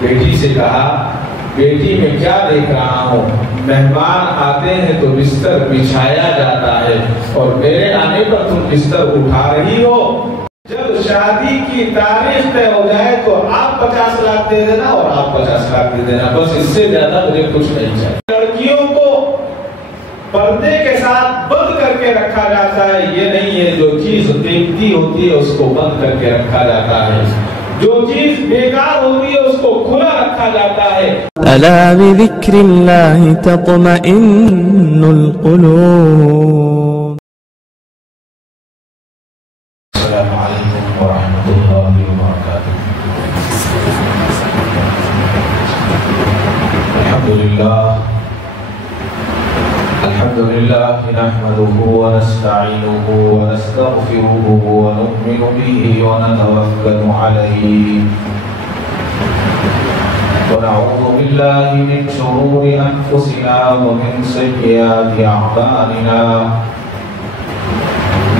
بیٹی سے کہا بیٹی میں کیا دیکھ رہا ہوں، مہمان آتے ہیں تو بستر بچھایا جاتا ہے اور میرے آنے پر تم بستر اٹھا رہی ہو۔ جب شادی کی تاریخ طے ہو جائے تو آپ 50 لاکھ دے دینا اور آپ 50 لاکھ دے دینا، بس اس سے زیادہ مجھے کچھ نہیں چاہیے۔ لڑکیوں کو پردے کے ساتھ بند کر کے رکھا جاتا ہے، یہ نہیں ہے جو چیز قیمتی ہوتی ہے اس کو بند کر کے رکھا جاتا ہے، جو چیز بیکار ہوتی ہے اس کو کھلا رکھا جاتا ہے۔ ألا بذكر الله تطمئن القلوب۔ السلام علیکم ورحمۃ اللہ وبرکاتہ۔ الحمد لله نحمده ونستعينه ونستغفره ونؤمن به ونتوكل عليه ونعوذ بالله من شرور أنفسنا ومن سيئات أعمالنا،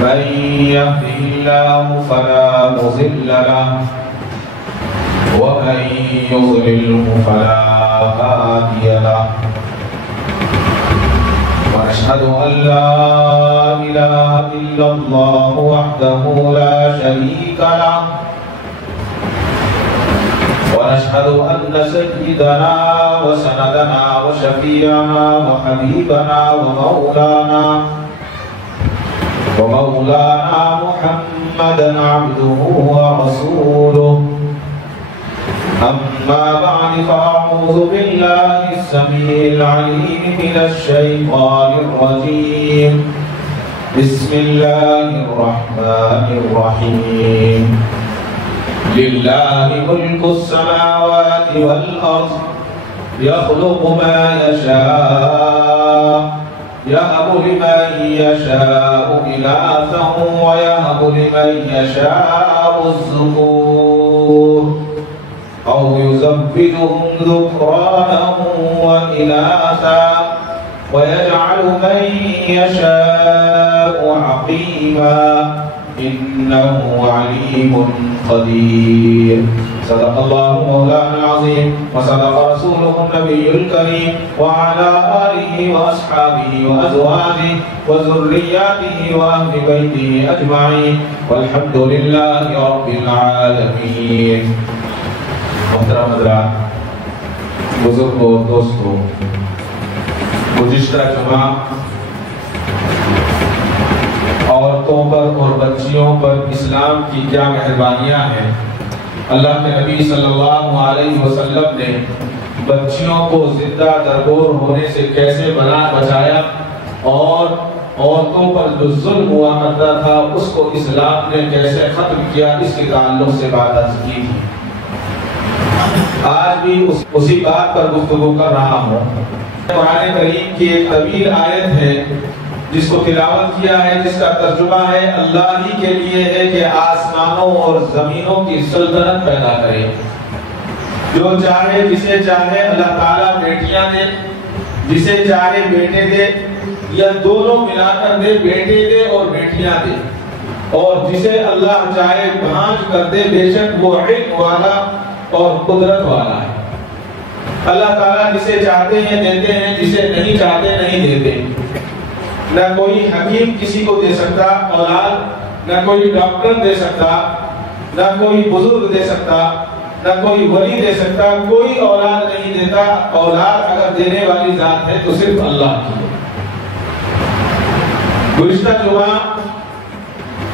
من يهده الله فلا مضل له ومن يضلله فلا هادي له، وأشهد أن لا إله إلا الله وحده لا شريك له، ونشهد أن سيدنا وسندنا وشفيعنا وحبيبنا ومولانا محمدا عبده ورسوله، أما بعد فأعوذ بالله السميع العليم من الشيطان الرجيم، بسم الله الرحمن الرحيم، لله ملك السماوات والأرض يخلق ما يشاء، يهب لمن يشاء إناثا ويهب لمن يشاء الذكور أو يزوجهم ذكرانا وإناثا ويجعل من يشاء عقيما إنه عليم قدير۔ صدق الله مولانا العظيم وصدق رسوله النبي الكريم وعلى آله وأصحابه وأزواجه وذرياته وأهل بيته أجمعين والحمد لله رب العالمين۔ محترم حضرات، بزرگوں اور دوستوں، گزشتہ جمعہ عورتوں پر اور بچیوں پر اسلام کی کیا مہربانیاں ہیں۔ اللہ کے نبی صلی اللہ علیہ وسلم نے بچیوں کو زندہ درگور ہونے سے کیسے بچایا اور عورتوں پر جو ظلم ہوا کرتا تھا اس کو اسلام نے کیسے ختم کیا، اس کے تعلق سے بات عرض کی تھی۔ آج بھی اسی بات پر گفتگو کر رہا ہوں۔ قرآن کریم کی ایک طویل آیت ہے جس کو تلاوت کیا ہے، جس کا ترجمہ ہے اللہ ہی کے لیے ہے کہ آسمانوں اور زمینوں کی سلطنت پیدا کرے، جو چاہے جسے چاہے اللہ تعالیٰ بیٹیاں دے، جسے چاہے بیٹے دے یا دونوں ملا کر دے، بیٹے دے اور بیٹیاں دے، اور جسے اللہ چاہے بھانج کر دے، بے شک وہ علم والا اور قدرت والا ہے۔ اللہ تعالیٰ جسے چاہتے ہیں دیتے ہیں، جسے نہیں چاہتے نہیں دیتے۔ نہ کوئی حکیم کسی کو دے سکتا اولاد، نہ کوئی ڈاکٹر دے سکتا، نہ کوئی بزرگ دے سکتا، نہ کوئی ولی دے سکتا، کوئی اولاد نہیں دیتا۔ اولاد اگر دینے والی ذات ہے تو صرف اللہ کی ہے۔ گزشتہ جمعہ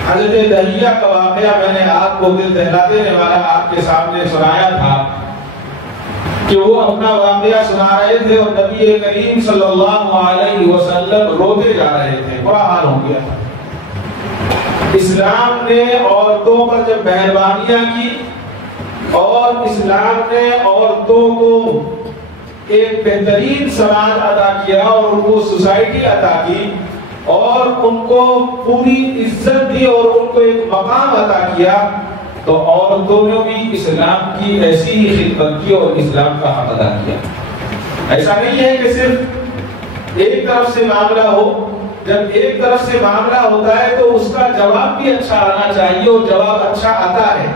حضرت دہیہ کا واقعہ میں نے آپ کو دل دہلا دینے والا آپ کے سامنے سنایا تھا کہ وہ اپنا واقعہ سنا رہے تھے اور نبی کریم صلی اللہ علیہ وسلم روتے جا رہے تھے، برا حال ہو گیا تھا۔ اسلام نے عورتوں پر جب مہربانیاں کی اور اسلام نے عورتوں کو ایک بہترین سماج عطا کیا اور ان کو سوسائٹی عطا کی اور ان کو پوری عزت دی اور ان کو ایک مقام عطا کیا، تو عورتوں نے بھی اسلام کی ایسی ہی خدمت کی اور اسلام کا حق ادا کیا۔ ایسا نہیں ہے کہ صرف ایک طرف سے معاملہ ہو، جب ایک طرف سے معاملہ ہوتا ہے تو اس کا جواب بھی اچھا آنا چاہیے اور جواب اچھا آتا ہے۔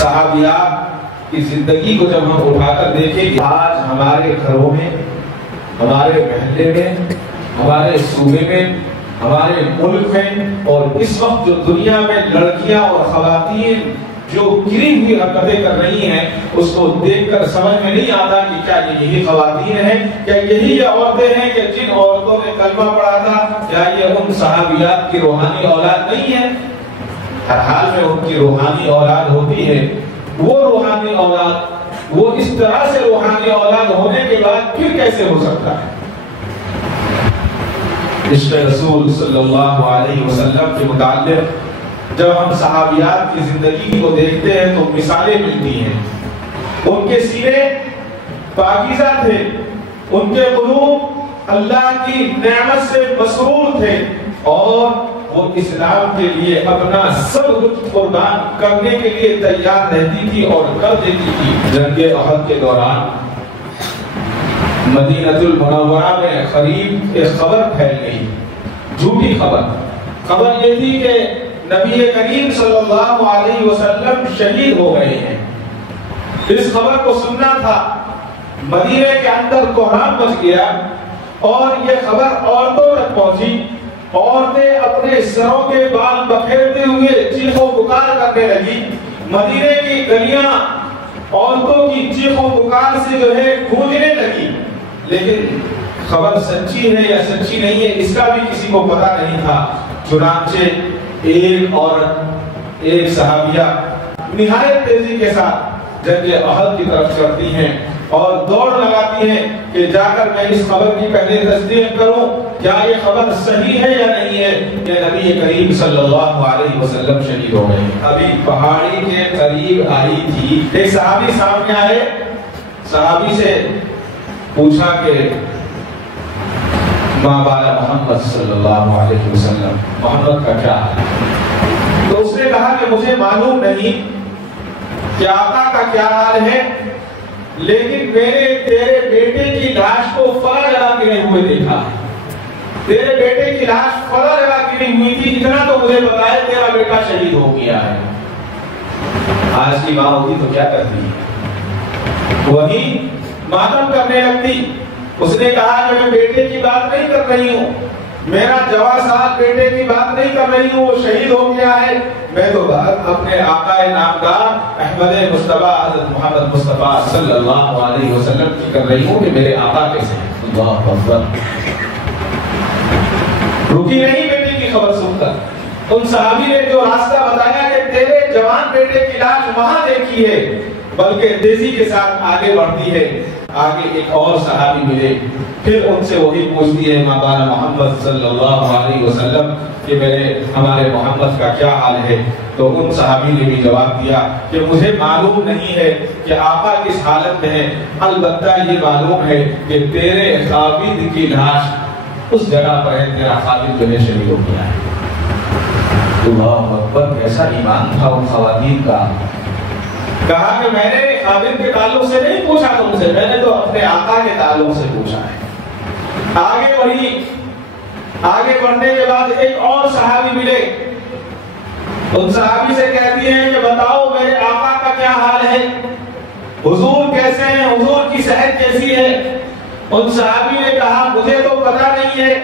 صحابیات کی زندگی کو جب ہم اٹھا کر دیکھیں کہ آج ہمارے گھروں میں، ہمارے محلے میں، ہمارے صوبے میں، ہمارے ملک میں، اور اس وقت جو دنیا میں لڑکیاں اور خواتین جو گری ہوئی حرکتیں کر رہی ہیں، اس کو دیکھ کر سمجھ میں نہیں آتا کہ کیا یہ یہی خواتین ہیں، کیا یہی یہ عورتیں ہیں کہ جن عورتوں نے کلمہ پڑھا تھا، کیا یہ ان صحابیات کی روحانی اولاد نہیں ہے؟ ہر حال میں ان کی روحانی اولاد ہوتی ہے۔ وہ روحانی اولاد، وہ اس طرح سے روحانی اولاد ہونے کے بعد پھر کیسے ہو سکتا ہے؟ عشق رسول صلی اللہ علیہ وسلم کے متعلق جب ہم صحابیات کی زندگی کو دیکھتے ہیں تو مثالیں ملتی ہیں۔ ان کے سینے پاکیزہ تھے، ان کے قلوب اللہ کی نعمت سے مسرور تھے، اور وہ اسلام کے لیے اپنا سب کچھ قربان کرنے کے لیے تیار رہتی تھی اور کر دیتی تھی۔ جنگ احد کے دوران مدینہ المنورہ میں قریب ایک خبر پھیل گئی، جھوٹی خبر یہ تھی کہ نبی کریم صلی اللہ علیہ وسلم شہید ہو گئے ہیں۔ اس خبر کو سننا تھا، مدینے کے اندر کوہرام مچ گیا، اور یہ خبر عورتوں تک پہنچی۔ عورتیں اپنے سروں کے بال بکھیرتے ہوئے چیخ و پکار کرنے لگی۔ مدینے کی گلیاں عورتوں کی چیخ و پکار سے جو ہے گونجنے لگی، لیکن خبر سچی ہے یا سچی نہیں ہے اس کا بھی کسی کو پتہ نہیں تھا۔ چنانچہ ایک عورت، ایک صحابیہ نہایت تیزی کے ساتھ جنگ احد کی طرف چڑھتی ہیں اور دوڑ لگاتی ہیں کہ جا کر میں اس خبر کی پہلے تصدیق کروں، کیا یہ خبر صحیح ہے یا نہیں ہے کہ نبی کریم صلی اللہ علیہ وسلم شہید ہو گئے۔ ابھی پہاڑی کے قریب آئی تھی، ایک صحابی سامنے آئے، صحابی سے پوچھا کہ ماں بالا محمد صلی اللہ علیہ وسلم، محمد کا کیا حال ہے؟ تو اس نے کہا کہ مجھے معلوم نہیں کہ آقا کا کیا حال ہے، لیکن میں نے تیرے بیٹے کی لاش کو فلاں جگہ گرے ہوئے دیکھا، تیرے بیٹے کی لاش فلاں جگہ گری ہوئی تھی، اتنا تو مجھے بتایا تیرا بیٹا شہید ہو گیا ہے۔ آج کی ماں ہوتی تو کیا کرتی؟ وہی ماتم کرنے لگتی۔ اس نے کہا کہ میں بیٹے کی بات نہیں کر رہی ہوں، میرا جوان سال بیٹے کی بات نہیں کر رہی ہوں، وہ شہید ہو گیا ہے، میں تو بات اپنے آقا نامدار احمد مصطفیٰ حضرت محمد مصطفیٰ صلی اللہ علیہ وسلم کی کر رہی ہوں کہ میرے آقا کیسے ہیں۔ اللہ اکبر۔ رکی نہیں بیٹے کی خبر سن کر، ان صحابی نے جو راستہ بتایا کہ تیرے جوان بیٹے کی لاش وہاں دیکھی ہے، بلکہ تیزی کے ساتھ آگے بڑھتی ہے۔ آگے ایک اور صحابی ملے، پھر ان سے وہی پوچھتی ہے ماں بالا محمد صلی اللہ علیہ وسلم کہ ہمارے محمد کا کیا حال ہے؟ تو ان صحابی نے بھی جواب دیا کہ مجھے معلوم نہیں ہے کہ آقا کس حالت میں ہے، البتہ یہ معلوم ہے کہ تیرے خابد کی لاش اس جگہ پر ہے، تیرا خابد جو ہے شہید ہو گیا ہے۔ اللہ اکبر، کیسا ایمان تھا ان خواتین کا۔ کہا کہ میں نے خابد کے تعلق سے نہیں پوچھا تم سے، میں نے تو اپنے آقا کے تعلق سے پوچھا ہے۔ آگے بڑھنے کے بعد ایک اور صحابی ملے، ان صحابی سے کہتی ہیں کہ بتاؤ میرے آقا کا کیا حال ہے، حضور کیسے ہیں، حضور کی صحت کیسی ہے؟ ان صحابی نے کہا مجھے تو پتہ نہیں ہے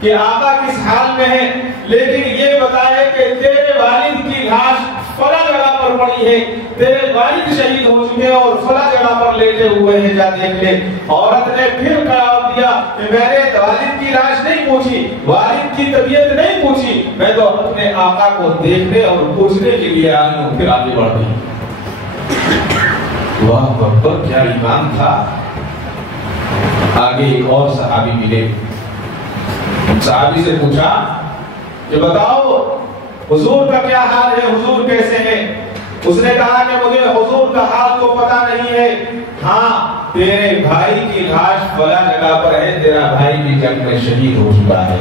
کہ آقا کس حال میں ہے، لیکن یہ بتائے کہ تیرے والد کی لاش فلاں جگہ پر پڑی ہے، تیرے والد شہید ہو چکے ہیں اور فلاں جگہ پر لیٹے ہوئے ہیں، جا دیکھ لے۔ عورت نے پھر جواب دیا کہ میں نے والد کی لاش نہیں پوچھی، والد کی طبیعت نہیں پوچھی، میں تو اپنے آقا کو دیکھنے اور پوچھنے کے لیے آئی ہوں۔ پھر آگے بڑھ گئی۔ واہ اکبر، کیا ایمان تھا۔ آگے ایک اور صحابی ملے، صحابی سے پوچھا کہ بتاؤ حضور کا کیا حال ہے، حضور کیسے ہیں؟ اس نے کہا کہ مجھے حضور کا حال کو پتہ نہیں ہے، ہاں تیرے بھائی کی لاش فلاں جگہ پر ہے، تیرا بھائی بھی جنگ میں شہید ہو چکا ہے۔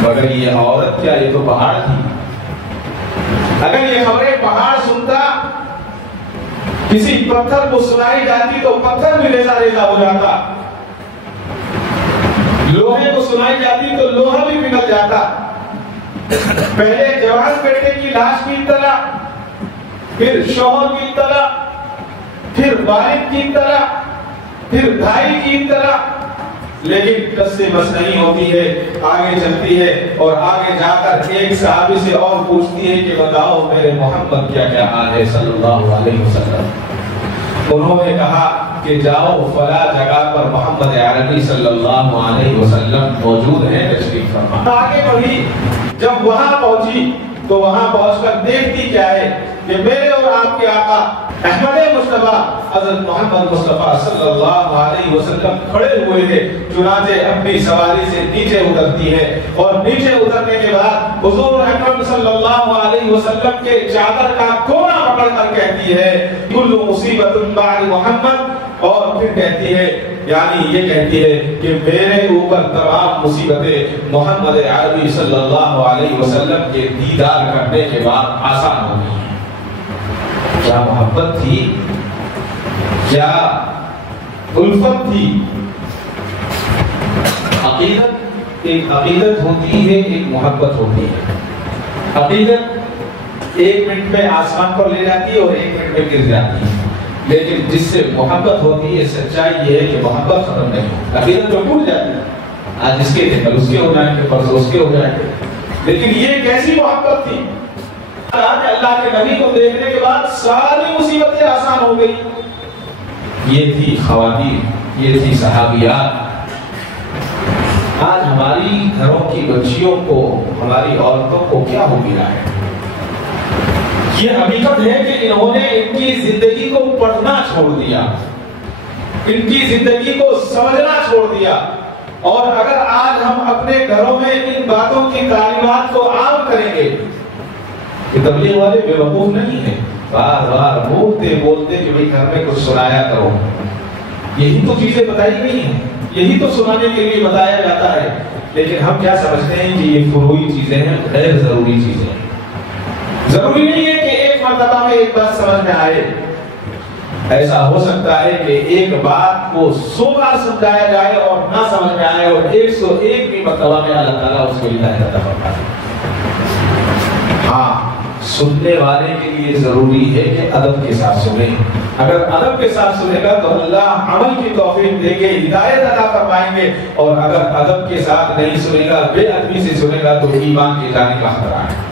مگر یہ عورت کیا، یہ تو پہاڑ تھی۔ اگر یہ خبریں پہاڑ سنتا، کسی پتھر کو سنائی جاتی تو پتھر بھی ریزہ ریزہ ہو جاتا، لوہے کو سنائی جاتی تو لوہا بھی پگھل جاتا۔ پہلے جوان بیٹے کی لاش کی اطلاع، پھر شوہر کی اطلاع، پھر والد کی طرح، پھر بھائی کی طرح، لیکن کس سے بس نہیں ہوتی ہے، آگے چلتی ہے اور آگے جا کر ایک صحابی سے اور پوچھتی ہے کہ بتاؤ میرے محمد کیا کیا حال ہے صلی اللہ علیہ وسلم۔ انہوں نے کہا کہ جاؤ فلاں جگہ پر محمد عربی صلی اللہ علیہ وسلم موجود ہیں، تشریف فرما۔ آگے بڑھی، جب وہاں پہنچی تو وہاں پہنچ کر دیکھتی کیا ہے کہ میرے اور آپ کے آقا احمد مصطفیٰ حضرت محمد مصطفیٰ صلی اللہ علیہ وسلم کھڑے ہوئے ہیں۔ چنانچہ اپنی سواری سے نیچے اترتی ہے اور نیچے اترنے کے بعد حضور اکرم صلی اللہ علیہ وسلم کے چادر کا کونا پکڑ کر کہتی ہے کل مصیبت بعد محمد، اور پھر کہتی ہے، یعنی یہ کہتی ہے کہ میرے اوپر تمام مصیبتیں محمد عربی صلی اللہ علیہ وسلم کے دیدار کرنے کے بعد آسان ہو گئی۔ کیا محبت تھی، کیا الفت تھی۔ عقیدت، ایک عقیدت ہوتی ہے، ایک محبت ہوتی ہے۔ عقیدت ایک منٹ میں آسمان پر لے جاتی ہے اور ایک منٹ میں گر جاتی ہے، لیکن جس سے محبت ہوتی ہے، سچائی یہ ہے کہ محبت ختم نہیں ہوتی۔ عقیدت تو ٹوٹ جاتی ہے، آج اس کے تھے کل اس کے ہو جائیں گے، پرسوں اس کے ہو جائیں گے، لیکن یہ کیسی محبت تھی۔ اللہ کے نبی کو دیکھنے کے بعد ساری مصیبتیں آسان ہو گئی۔ یہ تھی خواتین، یہ تھی صحابیات۔ آج ہماری گھروں کی بچیوں کو، ہماری عورتوں کو کیا ہو گیا ہے؟ یہ حقیقت ہے کہ انہوں نے ان کی زندگی کو پڑھنا چھوڑ دیا، ان کی زندگی کو سمجھنا چھوڑ دیا، اور اگر آج ہم اپنے گھروں میں ان باتوں کی تعلیمات کو عام کریں گے، تبلیغ والے بے وقوف نہیں ہیں، بار بار بولتے بولتے کہ بھئی گھر میں کچھ سنایا کرو، یہی تو چیزیں بتائی گئی ہیں، یہی تو سنانے کے لیے بتایا جاتا ہے، لیکن ہم کیا سمجھتے ہیں کہ یہ فروعی چیزیں ہیں، غیر ضروری چیزیں ہیں۔ ضروری نہیں ہے کہ ایک مرتبہ میں ایک بات سمجھ میں آئے، ایسا ہو سکتا ہے کہ ایک بات کو 100 بار سمجھایا جائے اور نہ سمجھ میں آئے، اور 101 بھی مرتبہ میں اللہ تعالیٰ اس کو ہدایت عطا فرمائے۔ ہاں، سننے والے کے لیے ضروری ہے کہ ادب کے ساتھ سنیں۔ اگر ادب کے ساتھ سنے گا تو اللہ عمل کی توفیق دیں گے، ہدایت عطا فرمائیں گے، اور اگر ادب کے ساتھ نہیں سنے گا، بے ادبی سے سنے گا تو ایمان کے جانے کا خطرہ ہے۔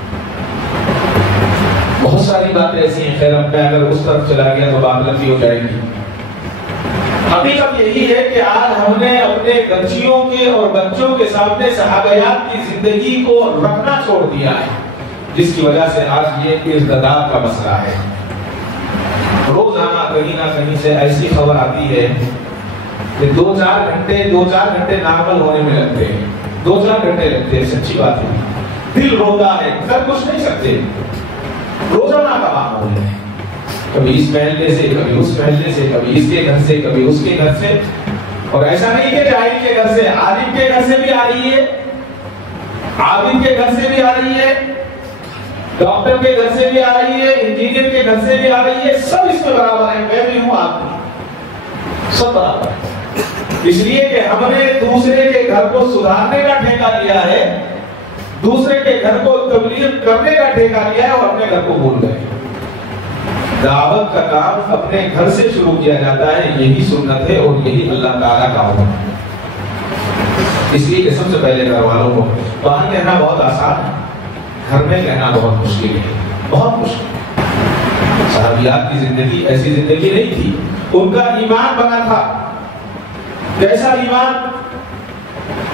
بہت ساری باتیں ایسی ہیں، خیر میں اگر اس طرف چلا گیا تو بات لمبی ہو جائے گی۔ حقیقت یہی ہے کہ آج ہم نے اپنے بچیوں کے اور بچوں کے سامنے صحابیات کی زندگی کو رکھنا چھوڑ دیا ہے، جس کی وجہ سے آج یہ ارتداد کا مسئلہ ہے۔ روزانہ کہیں نہ کہیں سے ایسی خبر آتی ہے کہ 2-4 گھنٹے نارمل ہونے میں لگتے ہیں، 2-4 گھنٹے لگتے ہیں، سچی بات ہے، دل روتا ہے، کر کچھ نہیں سکتے، روزانہ کا معمول ہے، کبھی اس محلے سے، کبھی اس محلے سے، کبھی اس کے گھر سے، کبھی اس کے گھر سے، اور ایسا نہیں کہ جاہل کے گھر سے، عالم کے گھر سے بھی آ رہی ہے، عابد کے گھر سے بھی آ رہی ہے، ڈاکٹر کے گھر سے بھی آ رہی ہے، انجینئر کے گھر سے بھی آ رہی ہے، سب اس میں برابر ہیں، میں بھی ہوں، آپ بھی، سب برابر ہیں۔ اس لیے کہ ہم نے دوسرے کے گھر کو سدھارنے کا ٹھیکہ لیا ہے، دوسرے کے گھر کو تبلیغ کرنے کا ٹھیکہ لیا ہے، اور اپنے گھر کو بھول گئے۔ دعوت کا کام اپنے گھر سے شروع کیا جاتا ہے، یہی سنت ہے اور یہی اللہ تعالیٰ کا حکم ہے۔ اس لیے کہ سب سے پہلے گھر والوں کو باہر کہنا بہت آسان ہے، گھر میں کہنا بہت مشکل ہے، بہت مشکل۔ صحابیات کی زندگی ایسی زندگی نہیں تھی، ان کا ایمان بنا تھا۔ کیسا ایمان؟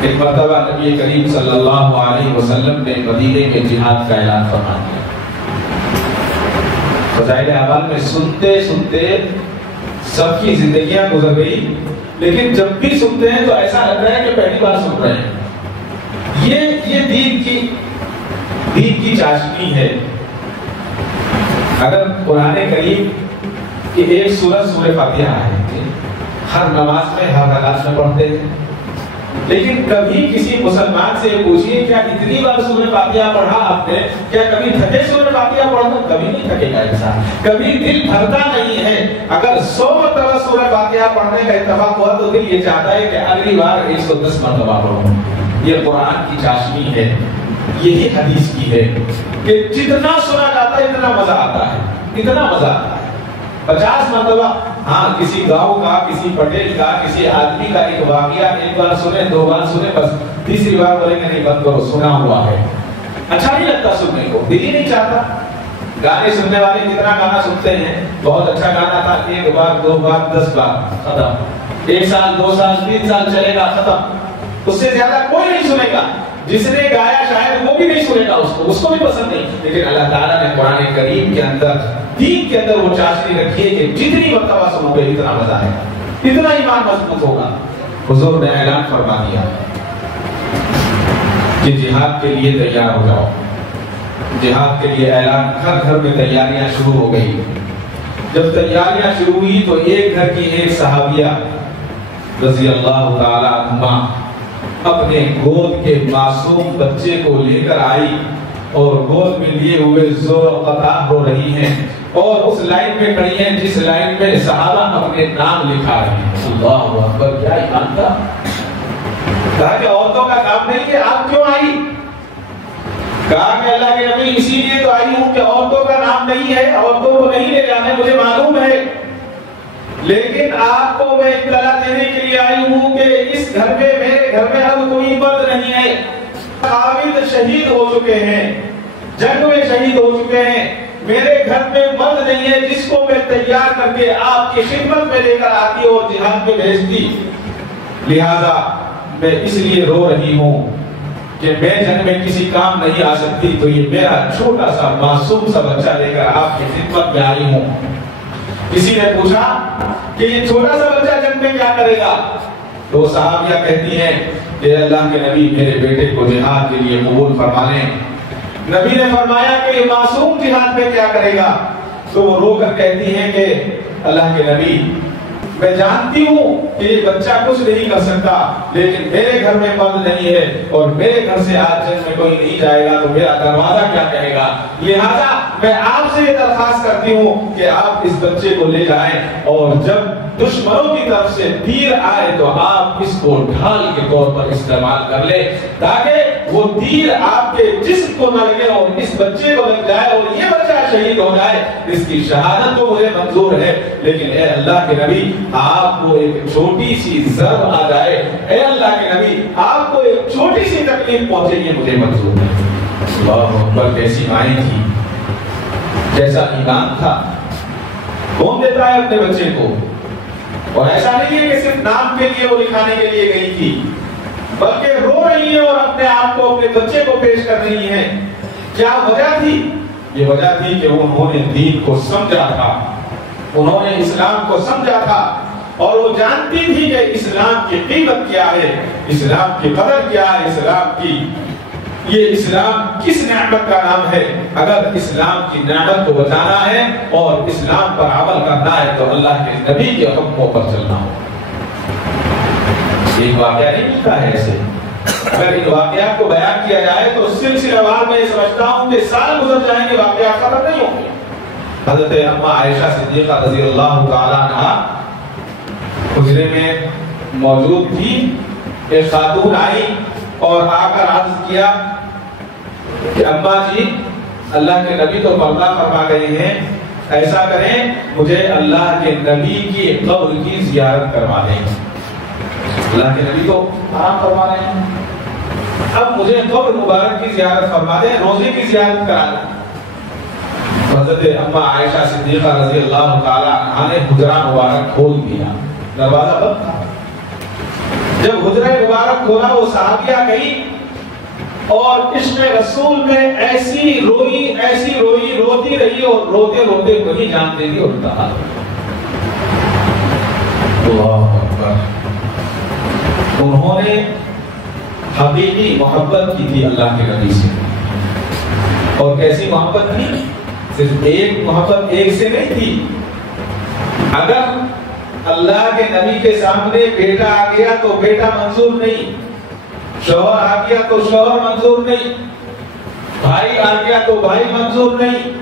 ایک مرتبہ نبی کریم صلی اللہ علیہ وسلم نے مدینے کے جہاد کا اعلان فرما دیا۔ فضائل اعمال میں سنتے سنتے سب کی زندگیاں گزر گئی، لیکن جب بھی سنتے ہیں تو ایسا لگتا ہے کہ پہلی بار سن رہے ہیں۔ یہ دین کی چاشنی ہے۔ اگر قرآن کریم کی ایک سورت سورہ فاتحہ ہے، ہر نماز میں ہر رکعت میں پڑھتے ہیں، لیکن کبھی کسی مسلمان سے پوچھیے کیا اتنی بار سورہ فاتحہ پڑھا آپ نے، کیا کبھی تھکے سورہ فاتحہ پڑھ کر؟ کبھی نہیں تھکے گا انسان، کبھی دل بھرتا نہیں ہے۔ اگر 100 مرتبہ سورہ فاتحہ پڑھنے کا اتفاق ہوا تو دل یہ چاہتا ہے کہ اگلی بار 110 مرتبہ پڑھوں۔ یہ قرآن کی چاشنی ہے، یہی حدیث کی ہے کہ جتنا سنا جاتا ہے اتنا مزہ آتا ہے، اتنا مزہ آتا ہے۔ 50 مرتبہ. ہاں کسی گاؤں کا، کسی پٹیل کا، کسی آدمی کا ایک واقعہ ایک بار سنے، 2 بار سنے، بس تیسری بار بولیں گے نہیں بند کرو، سنا ہوا ہے. اچھا نہیں لگتا سننے کو، دل ہی نہیں چاہتا. گانے سننے والے کتنا گانا سنتے ہیں، بہت اچھا گانا تھا، 1 بار 2 بار 10 بار ختم. 1 سال 2 سال 3 سال چلے گا ختم. اس سے زیادہ کوئی نہیں سنے گا. جس نے گایا شاید وہ بھی نہیں سنے گا، اس کو بھی پسند نہیں. لیکن اللہ تعالیٰ نے قرآن کریم کے اندر، دین کے اندر وہ چاشنی رکھی ہے کہ جتنی مرتبہ سنو گے اتنا مزہ آئے گا، اتنا ایمان مضبوط ہوگا. حضور نے اعلان فرما دیا کہ جہاد کے لیے تیار ہو جاؤ. جہاد کے لیے اعلان، گھر گھر میں تیاریاں شروع ہو گئی. جب تیاریاں شروع ہوئی تو ایک گھر کی ایک صحابیہ رضی اللہ تعالی عنہا اپنے گود کے معصوم بچے کو لے کر آئی اور گود میں لیے ہوئے زور و قطع رو رہی ہیں اور اس لائن میں کھڑی ہیں جس لائن میں صحابہ اپنے نام لکھا رہے ہیں. اللہ اکبر، کیا ایمان تھا. کہا کہ عورتوں کا کام نہیں ہے، آپ کیوں آئی؟ کہا کہ اللہ کے نبی اسی لیے تو آئی ہوں کہ عورتوں کا نام نہیں ہے، عورتوں کو نہیں لے جانے، مجھے معلوم ہے، لیکن آپ کو میں اطلاع دینے کے لیے آئی ہوں کہ اس گھر میں، میرے گھر میں اب کوئی مرد نہیں ہے. عابد شہید ہو چکے ہیں، جنگ میں شہید ہو چکے ہیں، میرے گھر میں مرد نہیں ہے جس کو میں تیار کر کے آپ کی خدمت میں لے کر آتی اور جہاد میں بھیجتی. لہذا میں اس لیے رو رہی ہوں کہ میں جنگ میں کسی کام نہیں آ سکتی، تو یہ میرا چھوٹا سا معصوم سا بچہ لے کر آپ کی خدمت میں آئی ہوں. کسی نے پوچھا کہ یہ چھوٹا سا بچہ جنگ میں کیا کرے گا؟ تو صحابیہ کہتی ہیں کہ اللہ کے نبی میرے بیٹے کو جہاد کے لیے قبول فرما لیں. نبی نے فرمایا کہ یہ معصوم جہاد میں کیا کرے گا؟ تو وہ رو کر کہتی ہیں کہ اللہ کے نبی میں جانتی ہوں کہ یہ بچہ کچھ نہیں کر سکتا، لیکن میرے گھر میں مرد نہیں ہے اور میرے گھر سے آج جنگ میں کوئی نہیں جائے گا تو میرا دروازہ کیا کہے گا. لہذا میں آپ سے یہ درخواست کرتی ہوں کہ آپ اس بچے کو لے جائیں اور جب دشمنوں کی طرف سے تیر آئے تو آپ اس کو ڈھال کے طور پر استعمال کر لیں تاکہ وہ تیر آپ کے جسم کو نہ لگے اور اس بچے کو لگ جائے اور یہ بچہ شہید ہو جائے. اس کی شہادت تو مجھے منظور ہے، لیکن اے اللہ کے نبی آپ کو ایک چھوٹی سی ضرب آ جائے، اے اللہ کے نبی آپ کو ایک چھوٹی سی تکلیف پہنچے، یہ مجھے منظور ہے. اللہ اکبر، کیسی مائیں تھی، کیسا ایمان تھا. کون دیتا ہے اپنے بچے کو؟ اور ایسا نہیں ہے کہ صرف نام کے لیے وہ لکھانے کے لیے گئی تھی، بلکہ رو رہی ہے اور اپنے آپ کو، اپنے بچے کو پیش کر رہی ہے. کیا وجہ تھی؟ یہ وجہ تھی کہ انہوں نے دین کو سمجھا تھا، انہوں نے اسلام کو سمجھا تھا اور وہ جانتی تھی کہ اسلام کی قیمت کیا ہے، اسلام کی قدر کیا ہے، اسلام کی یہ اسلام کس نعمت کا نام ہے. اگر اسلام کی نعمت کو بچانا ہے اور اسلام پر عمل کرنا ہے تو اللہ کے نبی کے حکموں پر چلنا ہو. ایک واقعہ نہیں ملتا ہے ایسے. اگر ان واقعات کو بیان کیا جائے تو سلسلہ وار میں سمجھتا ہوں کہ سال گزر جائیں گے، واقعات ختم نہیں ہوں گے. حضرت اما عائشہ صدیقہ رضی اللہ تعالی عنہا حجرے میں موجود تھی. ایک خاتون آئی اور آ کر عرض کیا کہ اماں جی اللہ کے نبی تو پردہ فرما گئے ہیں، ایسا کریں مجھے اللہ کے نبی کی قبر کی زیارت کروا دیں. اللہ کے نبی تو آرام فرما رہے ہیں، اب مجھے قبر مبارک کی زیارت فرما دیں، روزے کی زیارت کرا دیں. حضرت اما عائشہ صدیقہ رضی اللہ تعالی عنہا نے حجرہ مبارک کھول دیا، دروازہ بند تھا. جب حجرہ مبارک کھولا وہ صحابیہ گئی اور عشق رسول میں ایسی روئی روتی رہی اور روتے روتے وہی جان دے دی اور انتہا. اللہ اکبر. انہوں نے حقیقی محبت کی تھی اللہ کے نبی سے. اور کیسی محبت تھی؟ صرف ایک محبت ایک سے نہیں تھی. اگر اللہ کے نبی کے سامنے بیٹا آ گیا تو بیٹا منظور نہیں، شوہر آ گیا تو شوہر منظور نہیں، بھائی آ گیا تو بھائی منظور نہیں.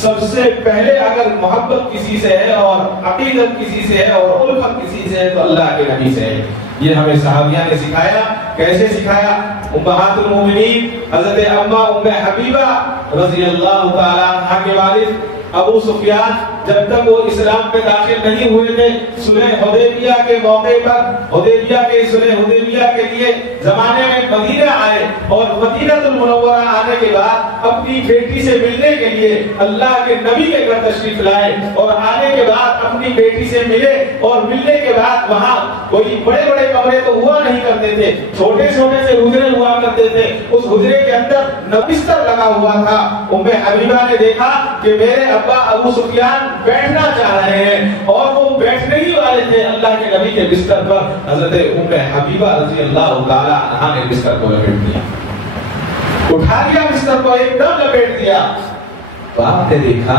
سب سے پہلے اگر محبت کسی سے ہے اور عقیدت کسی سے ہے اور الفت کسی سے ہے تو اللہ کے نبی سے ہے. یہ ہمیں صحابیہ نے سکھایا. کیسے سکھایا؟ امہات المومنین حضرت اما ام حبیبہ رضی اللہ تعالی عنہا کے والد ابو سفیان جب تک وہ اسلام میں داخل نہیں ہوئے تھے، صلح حدیبیہ کے موقع پر حدیبیہ کے صلح حدیبیہ کے لیے زمانے میں مدینہ آئے، اور مدینہ المنورہ آنے کے بعد اپنی بیٹی سے ملنے کے لیے اللہ کے نبی کے گھر تشریف لائے، اور آنے کے بعد اپنی بیٹی سے ملے، اور ملنے کے بعد وہاں کوئی بڑے بڑے کمرے تو ہوا نہیں کرتے تھے، چھوٹے چھوٹے سے حجرے ہوا کرتے تھے، اس حجرے کے اندر بستر لگا ہوا تھا۔ ام حبیبہ نے دیکھا کہ میرے ابا ابو سفیان بیٹھنا چاہ رہے ہیں، اور وہ بیٹھنے ہی والے تھے اللہ کے نبی کے بستر پر۔ حضرت ام حبیبہ رضی اللہ تعالی عنہا نے بستر کو لپیٹ دیا، اٹھا لیا بستر کو، ایک دم لپیٹ دیا۔ باپ نے دیکھا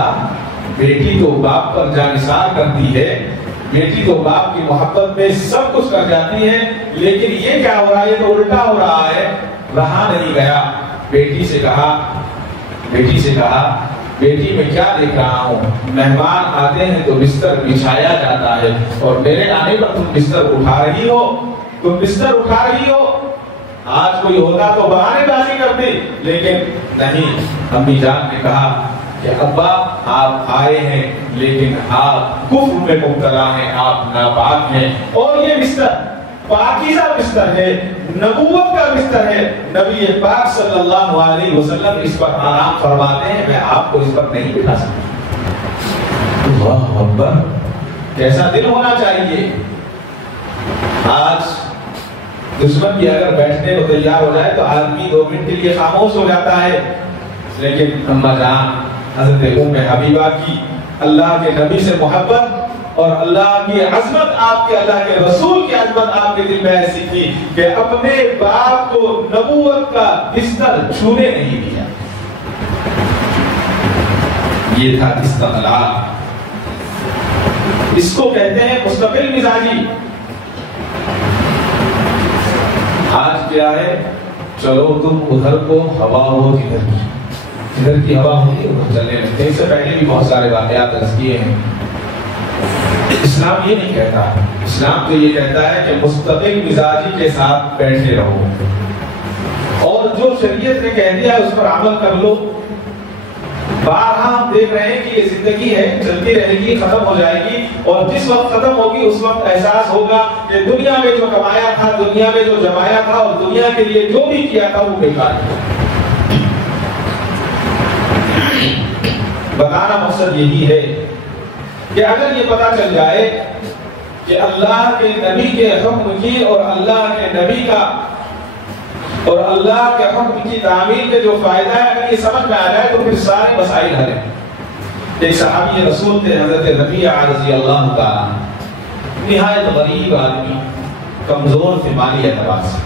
بیٹی تو باپ پر جانثار کرتی ہے، بیٹی تو باپ کی محبت میں سب کچھ کر جاتی ہے، لیکن یہ کیا ہو رہا ہے، یہ تو الٹا ہو رہا ہے۔ رہا نہیں گیا، بیٹی سے کہا بیٹی میں کیا دیکھ رہا ہوں، مہمان آتے ہیں تو بستر بچھایا جاتا ہے، اور میرے آنے پر تم بستر اٹھا رہی ہو۔ آج کوئی ہوتا تو بہانے بازی کرتی، لیکن نہیں، امی جان نے کہا کہ ابا آپ آئے ہیں لیکن آپ کفر میں مبتلا ہیں، آپ ناپاک ہیں، اور یہ بستر پاکیزہ بستر ہے، نبوت کا بستر ہے، نبی پاک صلی اللہ علیہ وسلم اس پر آرام فرماتے ہیں، میں آپ کو اس پر نہیں بٹھا سکتا۔ اللہ اکبر، کیسا دل ہونا چاہیے۔ آج دشمن کی اگر بیٹھنے کو تیار ہو جائے تو آدمی 2 منٹ کے لیے خاموش ہو جاتا ہے، لیکن اما جان حضرت ام حبیبہ کی اللہ کے نبی سے محبت اور اللہ کی عظمت، آپ کے اللہ کے رسول کی عظمت آپ کے دل میں ایسی تھی کہ اپنے باپ کو نبوت کا بستر چھونے نہیں دیا۔ یہ تھا استقلال، اس کو کہتے ہیں مستقل مزاجی۔ آج کیا ہے، چلو تم ادھر کو، ہوا ہو ادھر کی ہوا ہوتی ہے چلنے لگتے ہیں۔ اس سے پہلے بھی بہت سارے واقعات عرض کیے ہیں۔ اسلام یہ نہیں کہتا، اسلام تو یہ کہتا ہے کہ مستقل مزاجی کے ساتھ بیٹھے رہو، اور جو شریعت نے کہہ دیا ہے اس پر عمل کر لو۔ بارہا ہم دیکھ رہے ہیں کہ یہ زندگی ہے، چلتی رہے گی، ختم ہو جائے گی، اور جس وقت ختم ہوگی اس وقت احساس ہوگا کہ دنیا میں جو کمایا تھا، دنیا میں جو جمایا تھا، اور دنیا کے لیے جو بھی کیا تھا وہ بیکار تھا۔ بتانا مقصد یہی ہے کہ اگر یہ پتا چل جائے کہ اللہ کے نبی کے حکم کی اور اللہ کے نبی کا اور اللہ کے حکم کی تعمیل کے جو فائدہ ہے، اگر یہ سمجھ میں آ جائے تو پھر سارے مسائل حل ہیں۔ ایک صحابی رسول تھے حضرت ربیعہ رضی اللہ تعالی، نہایت غریب آدمی، کمزور تھے مالی اعتبار سے۔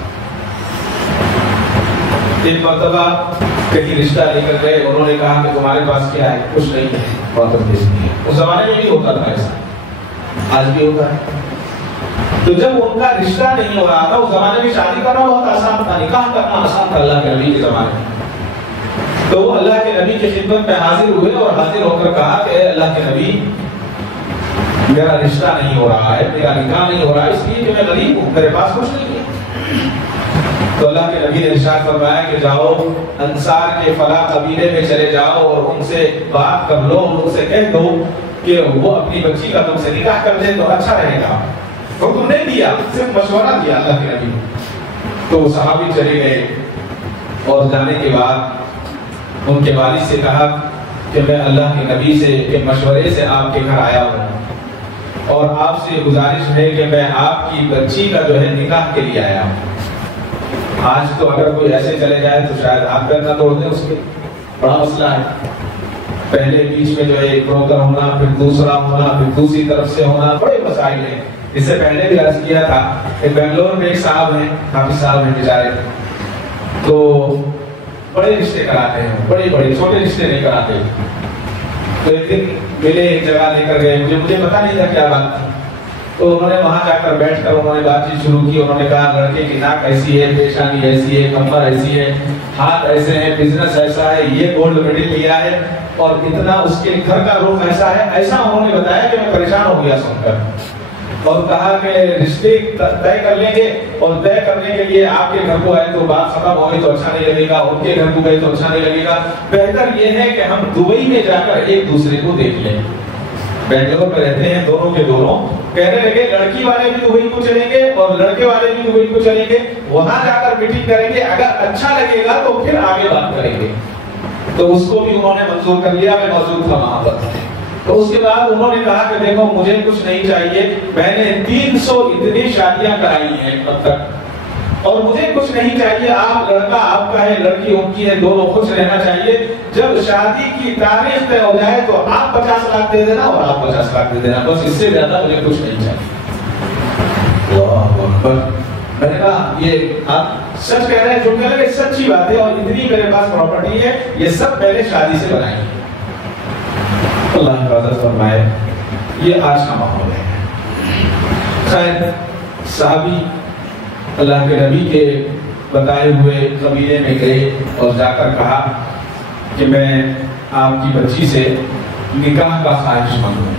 ایک مرتبہ کہیں رشتہ لے کر گئے، انہوں نے کہا کہ تمہارے پاس کیا ہے؟ کچھ نہیں ہے، واپس بھیج دیے۔ اس زمانے میں بھی ہوتا تھا ایسا، آج بھی ہوتا ہے۔ تو جب ان کا رشتہ نہیں ہو رہا تھا، اس زمانے میں شادی کرنا بہت آسان تھا، نکاح کرنا آسان تھا اللہ کے نبی کے زمانے میں۔ تو وہ اللہ کے نبی کی خدمت میں حاضر ہوئے اور حاضر ہو کر کہا کہ اے اللہ کے نبی، میرا رشتہ نہیں ہو رہا ہے، میرا نکاح نہیں ہو رہا ہے، اس لیے کہ میں غریب ہوں، میرے پاس کچھ نہیں ہے۔ تو اللہ کے نبی نے ارشاد فرمایا کہ جاؤ انصار کے فلاں قبیلے میں چلے جاؤ اور ان سے بات کر لو، ان سے کہہ دو کہ وہ اپنی بچی کا تم سے نکاح کر دے تو اچھا رہے گا۔ حکم نہیں دیا، صرف مشورہ دیا اللہ کے نبی۔ تو صحابی چلے گئے اور جانے کے بعد ان کے والد سے کہا کہ میں اللہ کے نبی سے کے مشورے سے آپ کے گھر آیا ہوں، اور آپ سے گزارش ہے کہ میں آپ کی بچی کا جو ہے نکاح کے لیے آیا ہوں۔ آج تو اگر کوئی ایسے چلے جائے تو شاید ہاتھ پیر نہ توڑ دیں، اس کے بڑا مسئلہ ہے۔ پہلے بیچ میں جو ہے ایک بروکر ہونا، پھر دوسرا ہونا، پھر دوسری طرف سے ہونا، بڑے مسائل ہیں۔ اس سے پہلے بھی عرض کیا تھا کہ بنگلور میں ایک صاحب ہیں، حافظ صاحب ہیں بیچارے، تو بڑے رشتے کراتے ہیں، بڑے بڑے، چھوٹے رشتے نہیں کراتے۔ تو ایک دن ملے، ایک جگہ لے کر گئے، مجھے پتا نہیں تھا کیا بات تھی۔ تو انہوں نے وہاں جا کر بیٹھ کر انہوں نے بات چیت شروع کی۔ انہوں نے کہا لڑکے کی ناک ایسی ہے، پیشانی ایسی ہے، کمر ایسی ہے، ہاتھ ایسے ہیں، بزنس ایسا ہے، یہ گولڈ میڈل لیا ہے، اور اتنا اس کے گھر کا رخ ایسا ہے، ایسا انہوں نے بتایا کہ میں پریشان ہو گیا سن کر۔ اور کہا کہ رشتے طے کر لیں گے، اور طے کرنے کے لیے آپ کے گھر کو آئے تو بات ختم ہو گئی تو اچھا نہیں لگے گا، ان کے گھر کو گئے تو اچھا نہیں لگے گا، بہتر یہ ہے کہ ہم دبئی میں جا کر ایک دوسرے کو دیکھ لیں۔ بنگلور میں رہتے ہیں دونوں کے دونوں، کہنے لگے لڑکی والے بھی دبئی کو چلیں گے اور لڑکے والے بھی دبئی کو چلیں گے، وہاں جا کر میٹنگ کریں گے، اگر اچھا لگے گا تو پھر آگے بات کریں گے۔ تو اس کو بھی انہوں نے منظور کر لیا، میں موجود تھا وہاں پر۔ تو اس کے بعد انہوں نے کہا کہ دیکھو مجھے کچھ نہیں چاہیے، میں نے 300 اتنی شادیاں کرائی ہیں اب تک، اور مجھے کچھ نہیں چاہیے، آپ لڑکا آپ کا ہے، لڑکی ان کی ہے، دونوں خوش رہنا چاہیے۔ جب شادی کی تاریخ طے ہو جائے تو آپ 50 لاکھ دے دینا اور آپ 50 لاکھ دے دینا، بس اس سے زیادہ مجھے کچھ نہیں چاہیے۔ اللہ اکبر۔ میں نے کہا یہ آپ سچ کہہ رہے ہیں، جو کہہ رہے ہیں سچی بات ہے، اور اتنی میرے پاس پراپرٹی ہے، یہ سب پہلے شادی سے بنائی ہے۔ اللہ حفاظت فرمائے۔ یہ آج کا ماحول ہے۔ خیر، صحابی اللہ کے نبی کے بتائے ہوئے قبیلے میں گئے اور جا کر کہا کہ میں آپ کی بچی سے نکاح کا خواہش مند ہوں۔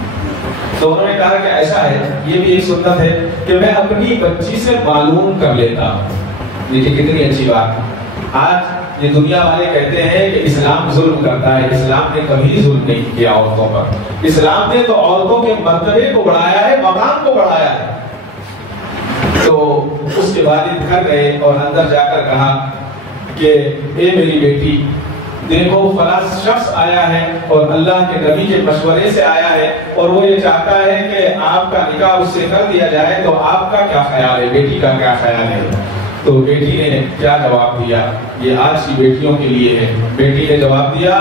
تو انہوں نے کہا کہ ایسا ہے، یہ بھی ایک سنت ہے کہ میں اپنی بچی سے معلوم کر لیتا ہوں۔ دیکھیے کتنی اچھی بات۔ آج یہ دنیا والے کہتے ہیں کہ اسلام ظلم کرتا ہے، اسلام نے کبھی ظلم نہیں کیا عورتوں پر، اسلام نے تو عورتوں کے مرتبے کو بڑھایا ہے، مقام کو بڑھایا ہے۔ تو اس کے والد گھر گئے اور اندر جا کر کہا کہ اے میری بیٹی، دیکھو فلاں شخص آیا ہے اور اللہ کے نبی کے مشورے سے آیا ہے، اور وہ یہ چاہتا ہے کہ آپ کا نکاح اس سے کر دیا جائے، تو آپ کا کیا خیال ہے، بیٹی کا کیا خیال ہے؟ تو بیٹی نے کیا جواب دیا؟ یہ آج کی بیٹیوں کے لیے ہے۔ بیٹی نے جواب دیا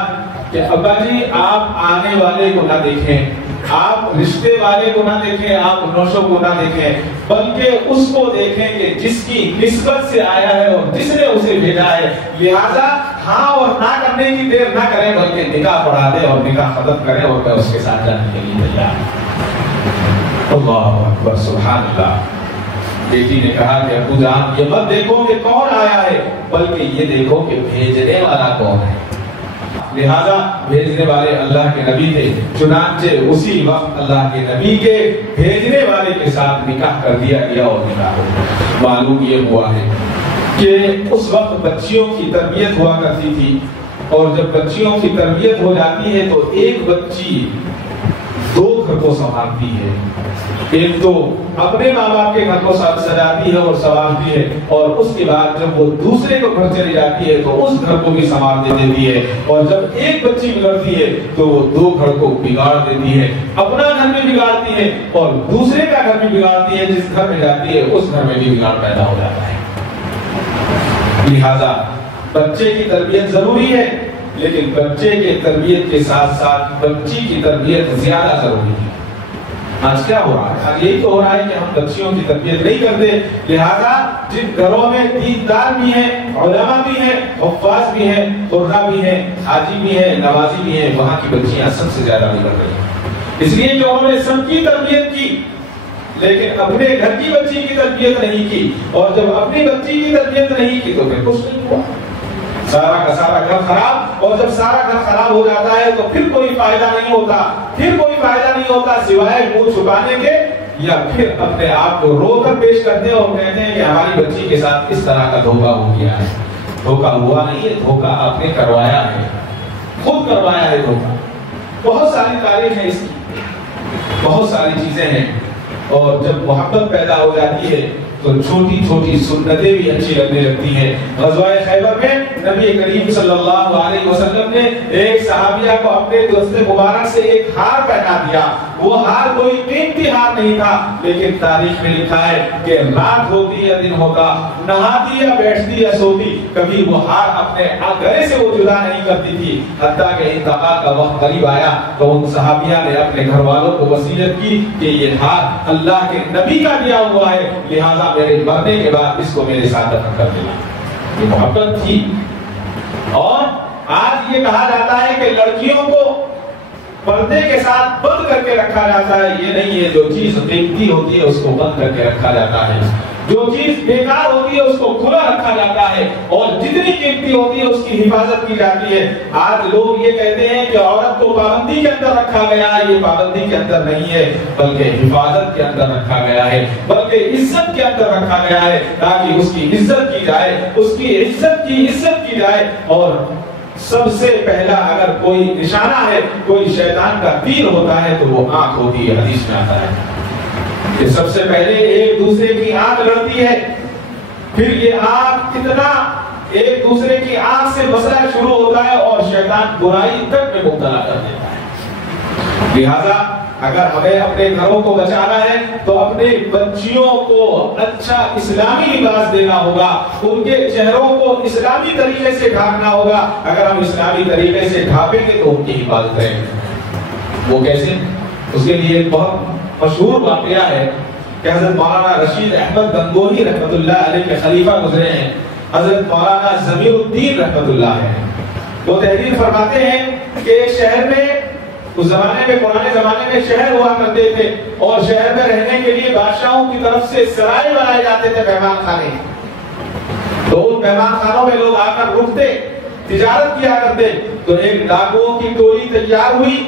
کہ ابا جی آپ آنے والے کو نہ دیکھیں، آپ رشتے والے کو نہ دیکھیں، آپ نوشوں کو نہ دیکھیں، بلکہ اس کو دیکھیں کہ جس کی نسبت سے آیا ہے اور جس نے اسے بھیجا ہے، لہذا ہاں اور نہ کرنے کی دیر نہ کریں، بلکہ نکاح پڑھا دیں اور نکاح ختم کریں، اور میں اس کے ساتھ جانے کے لیے تیار۔ اللہ اکبر، سبحان اللہ۔ بیٹی نے کہا کہ ابو جان یہ مت دیکھو کہ کون آیا ہے، بلکہ یہ دیکھو کہ بھیجنے والا کون ہے۔ لہذا بھیجنے والے اللہ کے نبی تھے، چنانچہ اسی وقت اللہ کے نبی کے بھیجنے والے کے ساتھ نکاح کر دیا گیا، اور نکاح ہو گیا۔ معلوم یہ ہوا ہے کہ اس وقت بچیوں کی تربیت ہوا کرتی تھی، اور جب بچیوں کی تربیت ہو جاتی ہے تو ایک بچی 2 گھر کو سنبھالتی ہے، ایک تو اپنے ماں باپ کے گھر کو سجاتی ہے اور سنبھالتی ہے، اور اس کے بعد جب وہ دوسرے کو گھر چلی جاتی ہے تو اس گھر کو بھی سنبھال دیتی ہے، اور جب ایک بچی بگڑتی ہے تو وہ 2 گھر کو بگاڑ دیتی ہے، اپنا گھر بھی بگاڑتی ہے اور دوسرے کا گھر بھی بگاڑتی ہے، جس گھر میں جاتی ہے اس گھر میں بھی بگاڑ پیدا ہو جاتا ہے۔ لہذا بچے کی تربیت ضروری ہے، لیکن بچے کے تربیت کے ساتھ ساتھ بچی کی تربیت زیادہ ضروری ہے۔ آج کیا ہو رہا ہے؟ آج یہی تو ہو رہا ہے کہ ہم بچیوں کی تربیت نہیں کرتے، لہذا جن گھروں میں دیندار بھی ہیں، علماء بھی ہیں، حفاظ بھی ہیں، قرہ بھی ہیں، حاجی بھی ہیں، نوازی بھی ہیں، وہاں کی بچیاں سب سے زیادہ بگڑ رہی ہیں، اس لیے کہ انہوں نے سب کی تربیت کی لیکن اپنے گھر کی بچی کی تربیت نہیں کی، اور جب اپنی بچی کی تربیت نہیں کی تو پھر کچھ نہیں ہوا، سارا کا سارا گھر خراب۔ اور جب سارا گھر خراب ہو جاتا ہے تو پھر کوئی فائدہ نہیں ہوتا، پھر کوئی فائدہ نہیں ہوتا سوائے منہ چھپانے کے، یا پھر اپنے آپ کو رو کر پیش کرتے ہیں اور کہتے ہیں کہ ہماری بچی کے ساتھ اس طرح کا دھوکہ ہو گیا ہے۔ دھوکہ ہوا نہیں ہے، دھوکہ آپ نے کروایا ہے، خود کروایا ہے دھوکہ۔ بہت ساری تاریخ ہے اس کی، بہت ساری چیزیں ہیں، اور جب محبت پیدا ہو جاتی ہے تو چھوٹی چھوٹی سنتیں بھی اچھی لگنے لگتی ہیں۔ غزوہ خیبر میں نبی کریم صلی اللہ علیہ وسلم نے ایک صحابیہ کو اپنے دست مبارک سے ایک ہار پہنا دیا، وہ ہار کوئی قیمتی ہار نہیں تھا، لیکن تاریخ میں لکھا ہے کہ رات ہوتی یا دن ہوتا، نہاتی یا بیٹھتی یا سوتی، کبھی وہ ہار اپنے گلے سے وہ جدا نہیں کرتی تھی، حتیٰ کہ انتقال کا وقت قریب آیا تو ان صحابیہ نے اپنے گھر والوں کو وصیت کی کہ یہ ہار اللہ کے نبی کا دیا ہوا ہے، لہذا میرے مرنے کے بعد اس کو میرے ساتھ دفن کر دینا۔ یہ محبت تھی۔ اور آج یہ کہا جاتا ہے کہ لڑکیوں کو پردے کے ساتھ بند کر کے رکھا جاتا ہے، یہ نہیں ہے، جو چیز قیمتی ہوتی ہے اس کو بند کر کے رکھا جاتا ہے۔ جو چیز بیکار ہوتی ہے اس کو کھلا رکھا جاتا ہے اور جتنی قیمتی ہوتی ہے اس کی حفاظت کی جاتی ہے۔ آج لوگ یہ کہتے ہیں کہ عورت کو پابندی کے اندر رکھا گیا ہے، یہ پابندی کے اندر نہیں ہے بلکہ حفاظت کے اندر رکھا گیا ہے، بلکہ عزت کے اندر رکھا گیا ہے تاکہ اس کی عزت کی جائے، اس کی عزت کی جائے۔ اور سب سے پہلا اگر کوئی نشانہ ہے، کوئی شیطان کا تیر ہوتا ہے تو وہ آنکھ ہوتی ہے۔ حدیث میں آتا ہے کہ سب سے پہلے ایک دوسرے کی آنکھ لڑتی ہے، پھر یہ آنکھ اتنا ایک دوسرے کی آنکھ سے مسئلہ شروع ہوتا ہے اور شیطان برائی تک میں مبتلا کر دیتا ہے۔ لہذا اگر ہمیں اپنے گھروں کو بچانا ہے تو اپنے بچیوں کو اچھا اسلامی لباس دینا ہوگا، ان کے چہروں کو اسلامی طریقے سے ڈھانکنا ہوگا۔ اگر ہم اسلامی طریقے سے ڈھانپیں گے تو ان کی حفاظت کریں گے۔ وہ کیسے؟ اس کے لیے ایک بہت مشہور واقعہ ہے کہ حضرت مولانا رشید احمد گنگوہی رحمۃ اللہ علیہ کے خلیفہ گزرے ہیں، حضرت مولانا ضمیر الدین رحمۃ اللہ ہے۔ وہ تحریر فرماتے ہیں کہ ایک شہر میں، اس زمانے میں پرانے زمانے میں شہر ہوا کرتے تھے اور شہر میں رہنے کے لیے بادشاہوں کی طرف سے سرائے بنائے جاتے تھے، مہمان خانے۔ تو ان مہمان خانوں میں لوگ آ کر رکتے، تجارت کیا کرتے۔ تو ایک ڈاکوؤں کی ٹولی تیار ہوئی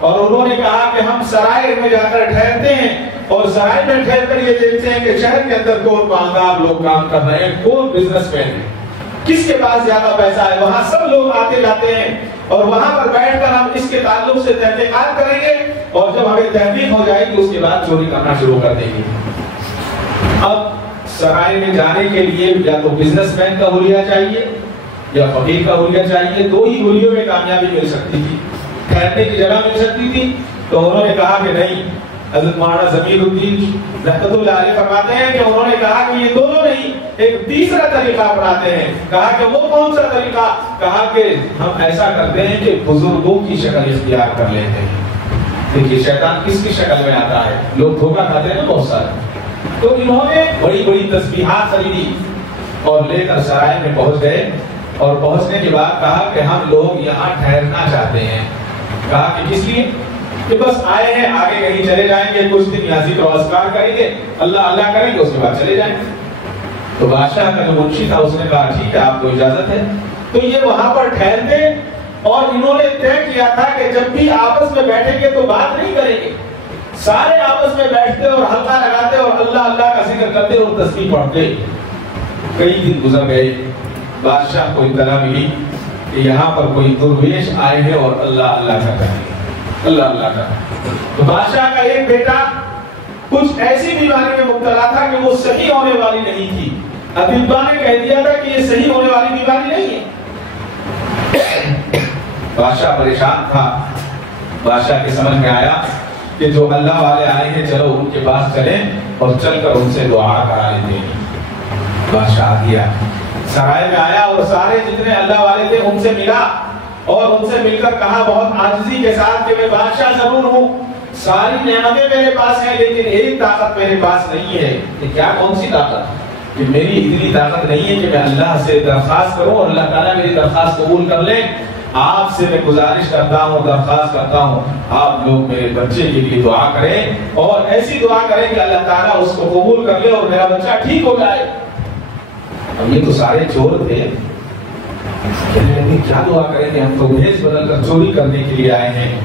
اور انہوں نے کہا کہ ہم سرائے میں جا کر ٹھہرتے ہیں اور سرائے میں ٹھہر کر یہ دیکھتے ہیں کہ شہر کے اندر کون مالدار لوگ کام کر رہے ہیں، کون بزنس مین ہے، کس کے پاس زیادہ پیسہ ہے۔ وہاں سب لوگ آتے جاتے ہیں اور وہاں پر بیٹھ کر ہم اس کے تعلق سے تحقیقات کریں گے اور جب ہمیں تحقیق ہو جائے گی اس کے بعد چوری کرنا شروع کر دیں گے۔ اب سرائے میں جانے کے لیے یا تو بزنس مین کا حلیہ چاہیے یا فقیر کا حلیہ چاہیے، دو ہی حلیوں میں کامیابی مل سکتی تھی، ٹھہرنے کی جگہ مل سکتی تھی۔ تو انہوں نے کہا کہ نہیں، حضرت مولانا ضمیر الدین رحمۃ اللہ علیہ فرماتے ہیں کہ انہوں نے کہا کہ یہ دونوں نہیں، ایک تیسرا طریقہ اپناتے ہیں۔ کہا کہ وہ کون سا طریقہ؟ کہا کہ ہم ایسا کرتے ہیں کہ بزرگوں کی شکل اختیار کر لیتے ہیں۔ دیکھیے شیطان کس کی شکل میں آتا ہے، لوگ دھوکہ کھاتے ہیں نا بہت سارے۔ تو انہوں نے بڑی بڑی تسبیحات خریدی اور لے کر سرائے میں پہنچ گئے اور پہنچنے کے بعد کہا کہ ہم لوگ یہاں ٹھہرنا چاہتے ہیں۔ کہا کہ کس لیے؟ کہ بس آئے ہیں، آگے کہیں چلے جائیں گے، کچھ دن یہاں ذکر و اذکار کریں گے، اللہ اللہ کریں گے، اس کے بعد چلے جائیں گے۔ تو بادشاہ کا جو منشی تھا اس نے کہا ٹھیک ہے، آپ کو اجازت ہے۔ تو یہ وہاں پر ٹھہرتے اور انہوں نے طے کیا تھا کہ جب بھی آپس میں بیٹھیں گے تو بات نہیں کریں گے، سارے آپس میں بیٹھتے اور حلقہ لگاتے اور اللہ اللہ کا ذکر کرتے اور تسبیح پڑھتے۔ کئی دن گزر گئے، بادشاہ کو اطلاع ملی کہ یہاں پر کوئی درویش آئے ہیں اور اللہ اللہ کر رہے ہیں، اللہ اللہ کا۔ تو بادشاہ کا ایک بیٹا کچھ ایسی بیماری میں مبتلا تھا کہ وہ صحیح ہونے والی نہیں تھی، اطباء نے کہہ دیا تھا کہ یہ صحیح ہونے والی بیماری نہیں ہے۔ بادشاہ پریشان تھا۔ بادشاہ کے سمجھ میں آیا کہ جو اللہ والے آئے ہیں چلو ان کے پاس چلیں اور چل کر ان سے دعا کرا لیتے ہیں۔ بادشاہ گیا، سرائے میں آیا اور سارے جتنے اللہ والے تھے ان سے ملا اور ان سے مل کر کہا بہت عاجزی کے ساتھ کہ میں بادشاہ ضرور ہوں، ساری نعمتیں میرے پاس ہیں لیکن ایک طاقت میرے پاس نہیں ہے۔ یہ کیا کون سی طاقت؟ کہ میری اتنی طاقت نہیں ہے کہ میں اللہ سے درخواست کروں اور اللہ تعالیٰ میری درخواست قبول کر لیں۔ آپ سے میں گزارش کرتا ہوں، درخواست کرتا ہوں، آپ لوگ میرے بچے کے لیے دعا کریں اور ایسی دعا کریں کہ اللہ تعالیٰ اس کو قبول کر لے اور میرا بچہ ٹھیک ہو جائے۔ اب یہ تو سارے چور تھے، کیا دعا کریں کہ ہم تو بھیس بدل کر چوری کرنے کے لیے آئے ہیں۔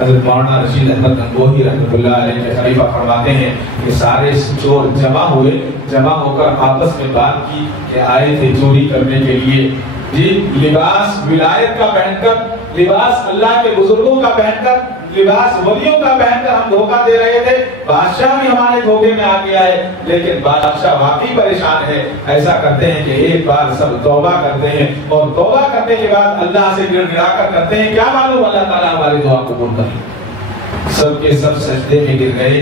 حضرت مولانا رشید احمد گنگوہی رحمۃ اللہ علیہ کے خلیفہ فرماتے ہیں کہ سارے چور جمع ہوئے، جمع ہو کر آپس میں بات کی کہ آئے تھے چوری کرنے کے لیے۔ جی لباس ولایت کا پہن کر، لباس اللہ کے بزرگوں کا پہن کر، لباس ولیوں کا پہن کر ہم دھوکہ دے رہے تھے، بادشاہ بھی ہمارے دھوکے میں آ گیا ہے۔ لیکن بادشاہ واقعی پریشان ہے۔ ایسا کرتے ہیں کہ ایک بار سب توبہ کرتے ہیں اور توبہ کرنے کے بعد اللہ سے گڑ گڑا کر کرتے ہیں، کیا معلوم اللہ تعالیٰ ہماری دعا قبول کرے۔ سب کے سب سجدے میں گر گئے،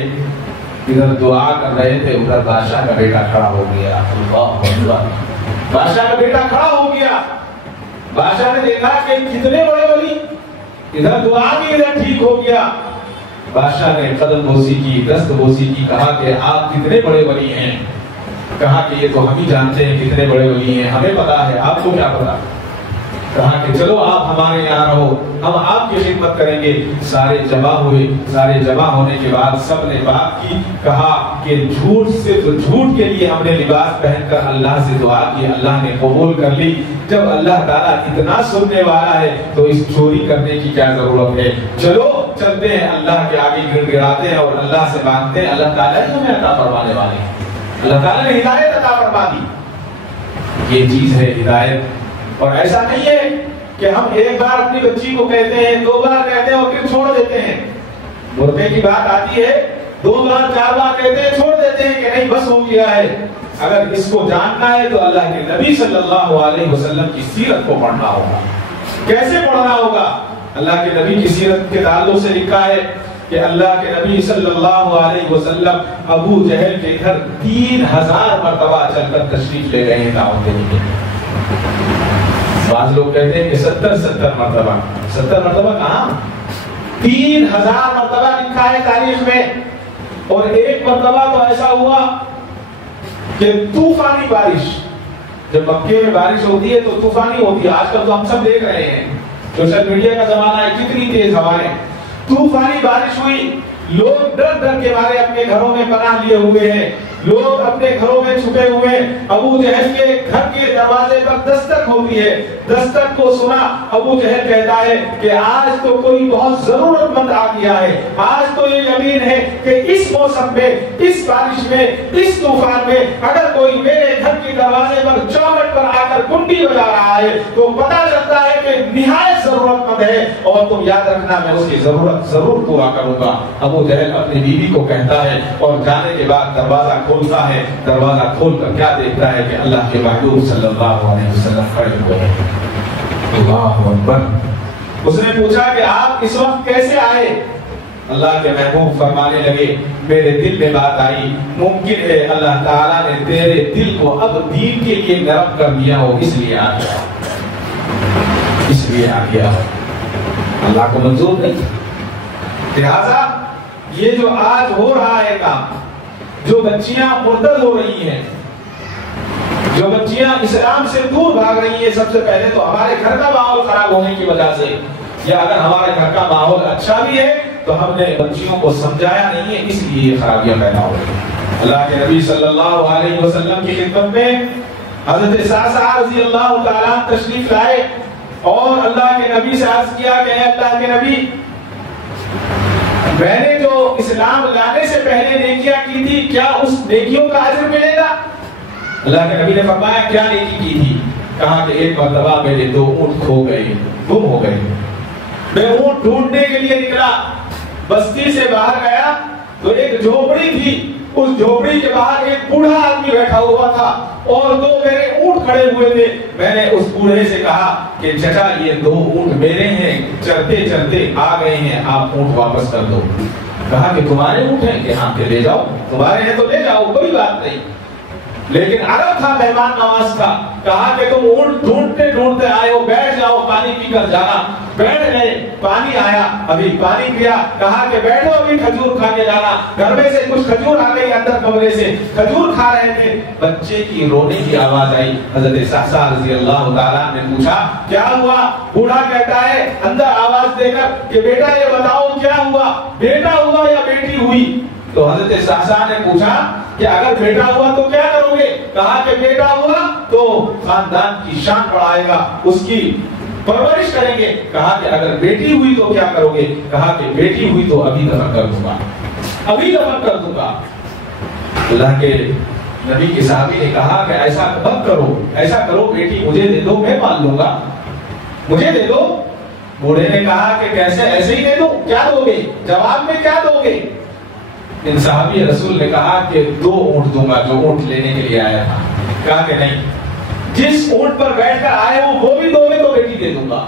ادھر دعا کر رہے تھے، ادھر بادشاہ کا بیٹا کھڑا ہو گیا۔ اللہ اکبر، بادشاہ کا بیٹا کھڑا ہو گیا۔ بادشاہ نے دیکھا کہ کتنے بڑے ولی، ادھر دعا کی ادھر ٹھیک ہو گیا۔ بادشاہ نے قدم بوسی کی، دست بوسی کی، کہا کہ آپ کتنے بڑے ولی ہیں؟ کہا کہ یہ تو ہم ہی جانتے ہیں کتنے بڑے ولی ہیں، ہمیں پتا ہے، آپ کو کیا پتا؟ کہا کہ چلو آپ ہمارے یہاں رہو، ہم آپ کی خدمت کریں گے۔ سارے جمع ہوئے، سارے جمع ہونے کے بعد سب نے بات کی، کہا کہ جھوٹ صرف جھوٹ کے لیے ہم نے لباس پہن کر اللہ سے دعا کی، اللہ نے قبول کر لی۔ جب اللہ تعالیٰ اتنا سننے والا ہے تو اس چوری کرنے کی کیا ضرورت ہے؟ چلو چلتے ہیں، اللہ کے آگے گڑ گڑاتے ہیں اور اللہ سے مانگتے ہیں، اللہ تعالیٰ ہی ہمیں عطا فرمانے والے ہیں۔ اللہ تعالیٰ نے ہدایت عطا فرما دی، یہ چیز ہے ہدایت۔ اور ایسا نہیں ہے کہ ہم ایک بار اپنی بچی کو کہتے ہیں، 2 بار کہتے ہیں اور پھر چھوڑ دیتے ہیں۔ مرغے کی بات آتی ہے 2 بار 4 بار کہتے ہیں چھوڑ دیتے ہیں کہ نہیں بس ہو گیا ہے۔ اگر اس کو جاننا ہے تو اللہ کے نبی صلی اللہ علیہ وسلم کی سیرت کو پڑھنا ہوگا۔ کیسے پڑھنا ہوگا؟ اللہ کے نبی کی سیرت کے تعلق سے لکھا ہے کہ اللہ کے نبی صلی اللہ علیہ وسلم ابو جہل کے گھر 3000 مرتبہ چل کر تشریف لے گئے ہیں دعوت دینے کے لیے۔ بعض لوگ کہتے ہیں کہ 70 مرتبہ، 70 مرتبہ کہاں؟ 3000 مرتبہ لکھا ہے تاریخ میں۔ اور ایک مرتبہ تو ایسا ہوا کہ طوفانی بارش، جب مکے میں بارش ہوتی ہے تو طوفانی ہوتی ہے۔ آج کل تو ہم سب دیکھ رہے ہیں، سوشل میڈیا کا زمانہ ہے، کتنی تیز ہوائیں، طوفانی بارش ہوئی، لوگ ڈر ڈر کے مارے اپنے گھروں میں پناہ لیے ہوئے ہیں، لوگ اپنے گھروں میں چھپے ہوئے۔ ابو جہل کے گھر کے دروازے پر دستک ہوتی ہے، دستک کو سنا ابو جہل کہتا ہے کہ آج تو کوئی بہت ضرورت مند آ گیا ہے، آج تو یہ یقین ہے کہ اس موسم میں، اس بارش میں، اس طوفان میں اگر کوئی میرے گھر کے دروازے پر چوکھٹ پر آ کر کنڈی بجا رہا ہے تو پتہ چلتا ہے کہ نہایت ضرورت مند ہے، اور تم یاد رکھنا میں اس کی ضرورت ضرور پورا کروں گا۔ ابو جہل اپنی بیوی کو کہتا ہے اور جانے کے بعد دروازہ کھولتا ہے، دروازہ کھول کر کیا دیکھتا ہے کہ اللہ کے محبوب صلی اللہ علیہ وسلم کھڑے ہوئے ہیں۔ اللہ اکبر۔ اس نے پوچھا کہ آپ اس وقت کیسے آئے؟ اللہ کے محبوب فرمانے لگے میرے دل میں بات آئی، ممکن ہے اللہ تعالیٰ نے تیرے دل کو اب دین کے لیے نرم کر دیا ہو، اس لیے آ گیا، اس لیے آ گیا۔ اللہ کو منظور نہیں۔ لہذا یہ جو آج ہو رہا ہے کام، جو بچیاں مرتد ہو رہی ہیں، جو بچیاں اسلام سے دور بھاگ رہی ہیں، سب سے پہلے تو ہمارے گھر کا ماحول خراب ہونے کی وجہ سے، یا اگر ہمارے گھر کا ماحول اچھا بھی ہے تو ہم نے بچیوں کو سمجھایا نہیں ہے، اس لیے یہ خرابیاں پیدا ہو رہی ہیں۔ اللہ کے نبی صلی اللہ علیہ وسلم کی خدمت میں حضرت سعد رضی اللہ تعالیٰ تشریف لائے اور اللہ کے نبی سے عرض کیا کہ اے اللہ کے نبی، میں نے جو اسلام لانے سے پہلے نیکیاں کی تھی، کیا اس نیکیوں کا اجر ملے گا؟ اللہ کے نبی نے فرمایا کیا نیکی کی تھی؟ کہا کہ ایک مرتبہ میرے 2 اونٹ کھو گئے، گم ہو گئے، میں اونٹ ڈھونڈنے کے لیے نکلا، بستی سے باہر گیا تو ایک جھوپڑی تھی، اس جھوپڑی کے باہر ایک بوڑھا آدمی بیٹھا ہوا تھا اور 2 میرے اونٹ کھڑے ہوئے تھے۔ میں نے اس بوڑھے سے کہا کہ چچا یہ 2 اونٹ میرے ہیں، چلتے چلتے آ گئے ہیں، آپ اونٹ واپس کر دو۔ کہا کہ تمہارے اونٹ ہیں؟ کہ ہاں، کہ لے جاؤ، تمہارے ہیں تو لے جاؤ، کوئی بات نہیں۔ لیکن عرب تھا، مہمان نواز تھا، کہا کہ تم اونٹ ڈھونڈتے ڈھونڈتے آئے ہو، بیٹھ جاؤ، پانی پی کر جانا۔ بیٹھ گئے، پانی آیا، ابھی پانی پیا، کہا کہ بیٹھو ابھی کھجور کھانے جانا۔ گھر میں سے کچھ کھجور آ گئی، اندر کمرے سے کھجور کھا رہے تھے، بچے کی رونے کی آواز آئی۔ حضرت سعد رضی اللہ تعالیٰ نے پوچھا کیا ہوا؟ بوڑھا کہتا ہے اندر آواز دے کر کہ بیٹا یہ بتاؤ کیا ہوا، بیٹا ہوا یا بیٹی ہوئی؟ تو حضرت سعد نے پوچھا کہ اگر بیٹا ہوا تو کیا کرو گے؟ کہا کہ بیٹا ہوا تو خاندان کی شان بڑھائے گا، اس کی پرورش کریں گے۔ کہا کہ اگر بیٹی ہوئی تو کیا کرو گے؟ کہا کہ بیٹی ہوئی تو ابھی دفن کر دوں گا، ابھی دفن کر دوں گا۔ اللہ کے نبی کے صحابی نے کہا کہ ایسا مت کرو، ایسا کرو بیٹی مجھے دے دو، میں پال لوں گا، مجھے دے دو۔ بوڑھے نے کہا کہ کیسے، ایسے ہی دے دو؟ کیا دو گے؟ جواب میں کیا دو گے؟ ان صحابی رسول نے کہا کہ 2 اونٹ دوں گا، جو اونٹ لینے کے لیے آیا تھا۔ کہا کہ نہیں، جس اونٹ پر بیٹھ کر آئے ہو وہ بھی دو گے تو بیٹی دے دوں گا۔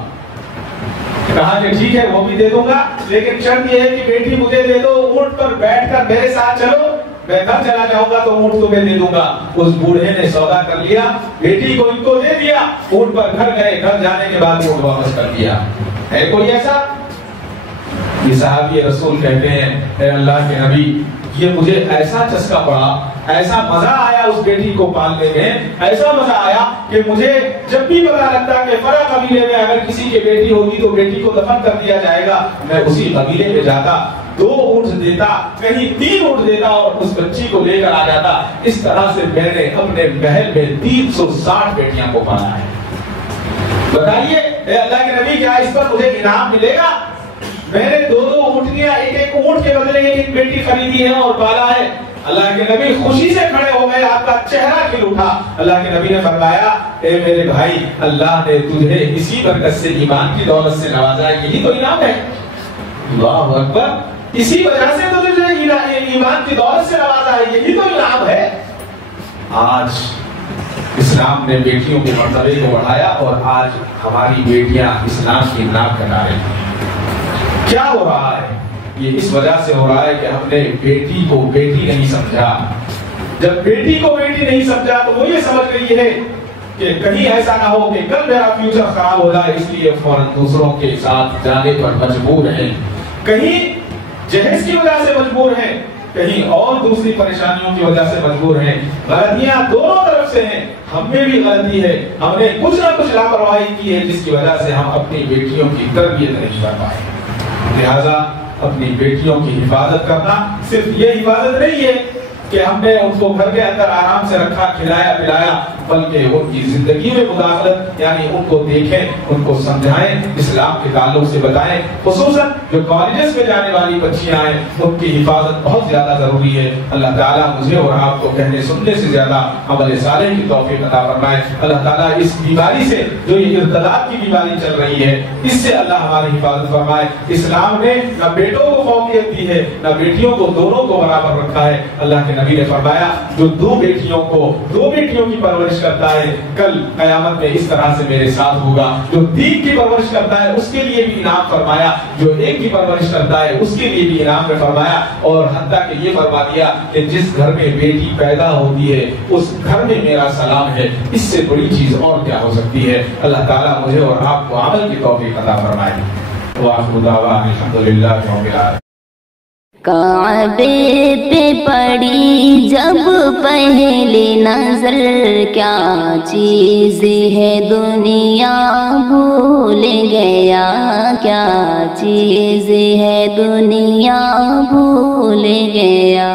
کہا کہ ٹھیک ہے وہ بھی دے دوں گا، لیکن شرط یہ ہے کہ بیٹی مجھے دے دو، اونٹ پر بیٹھ کر میرے ساتھ چلو، میں گھر چلا جاؤں گا تو اونٹ تمہیں دے دوں گا۔ اس بوڑھے نے سودا کر لیا، بیٹی کو ان کو دے دیا، اونٹ پر گھر گئے، گھر جانے کے بعد اونٹ واپس کر دیا۔ ہے کوئی ایسا؟ یہ صحابی رسول کہتے ہیں اے اللہ کے نبی، یہ مجھے ایسا چسکا پڑا، ایسا مزہ آیا اس بیٹی کو پالنے میں، ایسا مزہ آیا کہ مجھے جب بھی پتا لگتا کہ فرا قبیلے میں اگر کسی کی بیٹی ہوگی تو بیٹی کو دفن کر دیا جائے گا، میں اسی قبیلے میں جاتا، 2 اونٹ دیتا، کہیں 3 اونٹ دیتا اور اس بچی کو لے کر آ جاتا۔ اس طرح سے میں نے اپنے محل میں 360 بیٹیاں کو پالا ہے۔ بتائیے اے اللہ کے نبی، کیا اس پر مجھے انعام ملے گا؟ میں نے 2 اونٹنیاں، ایک اونٹ کے بدلے ایک بیٹی خریدی ہے اور پالا ہے۔ اللہ کے نبی خوشی سے کھڑے ہو گئے، آپ کا چہرہ کھل اٹھا۔ اللہ کے نبی نے فرمایا اے میرے بھائی، اللہ نے تجھے اسی برکت سے ایمان کی دولت سے نوازا ہے، یہی تو انعام ہے۔ اللہ اکبر، اسی وجہ سے تو تجھے ایمان کی دولت سے نوازا ہے، یہی تو انعام ہے۔ آج اسلام نے بیٹیوں کے مرتبے کو بڑھایا اور آج ہماری بیٹیاں اسلام کی ناک کٹا رہی ہیں۔ کیا ہو رہا ہے؟ یہ اس وجہ سے ہو رہا ہے کہ ہم نے بیٹی کو بیٹی نہیں سمجھا۔ جب بیٹی کو بیٹی نہیں سمجھا تو وہ یہ سمجھ رہی ہے کہ کہیں ایسا نہ ہو کہ کل میرا فیوچر خراب ہو جائے، اس لیے فوراً دوسروں کے ساتھ جانے پر مجبور ہیں، کہیں جہیز کی وجہ سے مجبور ہیں، کہیں اور دوسری پریشانیوں کی وجہ سے مجبور ہیں۔ غلطیاں دونوں طرف سے ہیں، ہم میں بھی غلطی ہے، ہم نے کچھ نہ کچھ لاپرواہی کی ہے جس کی وجہ سے ہم اپنی بیٹیوں کی تربیت نہیں کر پائے۔ لہذا اپنی بیٹیوں کی حفاظت کرنا صرف یہ حفاظت نہیں ہے کہ ہم نے ان کو گھر کے اندر آرام سے رکھا، کھلایا پلایا، بلکہ ان کی زندگی میں مداخلت، یعنی ان کو دیکھیں، ان کو سمجھائیں، اسلام کے تعلق سے بتائیں۔ خصوصاً جو کالجز میں جانے والی بچیاں ہیں ان کی حفاظت بہت زیادہ ضروری ہے۔ اللہ تعالیٰ مجھے اور آپ کو کہنے سننے سے زیادہ عمل صالح کی توفیق عطا فرمائے۔ اللہ تعالیٰ اس بیماری سے، جو یہ ارتداد کی بیماری چل رہی ہے، اس سے اللہ ہماری حفاظت فرمائے۔ اسلام نے نہ بیٹوں کو فوقیت دی ہے نہ بیٹیوں کو، دونوں کو برابر رکھا ہے۔ اللہ کے نبی نے فرمایا جو 2 بیٹیوں کی پرورش کرتا ہے کل قیامت میں اس طرح سے میرے ساتھ ہوگا۔ جو 3 کی پرورش کرتا ہے اس کے لیے بھی انعام فرمایا، جو 1 کی پرورش کرتا ہے اس کے لیے بھی انعام میں فرمایا، اور حتیٰ کہ یہ فرما دیا کہ جس گھر میں بیٹی پیدا ہوتی ہے اس گھر میں میرا سلام ہے۔ اس سے بڑی چیز اور کیا ہو سکتی ہے؟ اللہ تعالیٰ مجھے اور آپ کو عمل کی توفیق عطا فرمائے۔ وآخر دعوانا الحمدللہ رب العالمین۔ کعبے پہ پڑی جب پہلی نظر، کیا چیز ہے دنیا بھول گیا، کیا چیز ہے دنیا بھول گیا۔